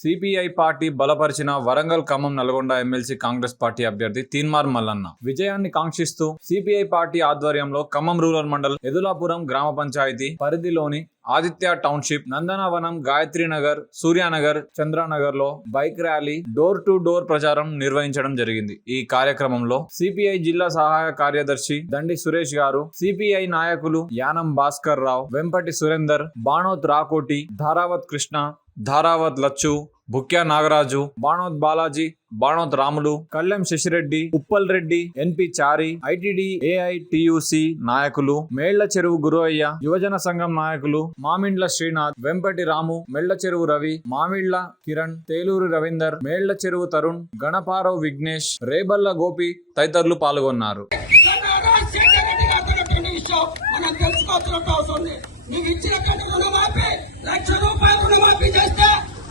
CPI party బలపరిచిన Warangal Khammam Nalgonda MLC Congress party అభ్యర్థి తీన్మార్ మల్లన్న విజయాన్ని కాంక్షిస్తూ సిపిఐ పార్టీ ఆధ్వర్యంలో ఖమ్మం రూరల్ మండల్ ఎదులాపురం గ్రామ పంచాయతీ పరిధిలోని ఆదిత్య టౌన్షిప్, నందనవనం, గాయత్రి నగర్, సూర్యానగర్, చంద్రనగర్ లో bike rally, door to door ప్రచారం నిర్వహించడం జరిగింది. ఈ కార్యక్రమంలో సిపిఐ జిల్లా సహాయ కార్యదర్శి దండి సురేష్ గారు, సిపిఐ నాయకులు యానం భాస్కర్ రావు, వెంపటి సురేందర్, బాణోత్ రాకోటి, ధారావత్ కృష్ణ, ధారావత్ లచ్చు, బుక్యా నాగరాజు, బాణోత్ బాలాజీ, బాణోత్ రాములు, కళ్లెం శశిరెడ్డి, ఉప్పల్ రెడ్డి, ఎన్పి చారి, ఐటిడి ఏఐటియుసి నాయకులు, మేళ్ల చెరువు గురయ్య, యువజన సంఘం నాయకులు మామిండ్ల శ్రీనాథ్, వెంపటి రాము, మెళ్ల చెరువు రవి, మామిళ్ల కిరణ్, తేలూరు రవీందర్, మేళ్ల చెరువు తరుణ్, గణపారవ్ విఘ్నేష్, రేబల్ల గోపి తదితరులు పాల్గొన్నారు.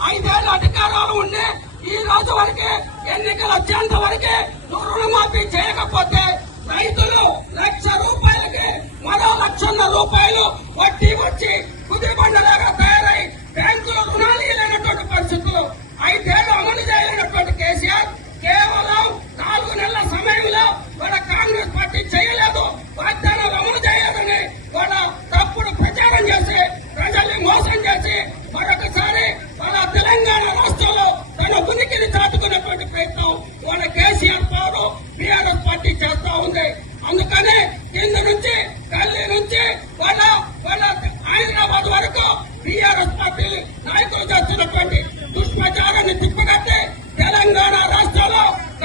ఐదేళ్ళు అధికారాలు ఉండే ఈ రోజు వరకే ఎన్నికలు వచ్చేంత వరకే రుణమాఫీ చేయకపోతే రైతులు ₹1,00,000 మరో ₹1,00,000 వడ్డీ వచ్చి కుదిబండలాగా తయారై బ్యాంకులు రుణాలు ఇవ్వలేనటువంటి పరిస్థితులు. 5 ఏళ్లు అమలు చేయలేనటువంటి కేసీఆర్ కేవలం 4 నెలల సమయంలో వాళ్ళ కాంగ్రెస్ పార్టీ చేయలేదు, వాగ్దానాలు అమలు చేయలేదని వాళ్ళ తప్పుడు ప్రచారం చేసి ప్రజల్ని మోసం చేసి మరొకసారి వాళ్ళ తెలంగాణ రాష్ట్రంలో తన ఉనికిని చాటుకునేటువంటి ప్రయత్నం వాళ్ళ కేసీఆర్ పవర్ బీఆర్ఎస్ పార్టీ చేస్తా ఉంది. అందుకనే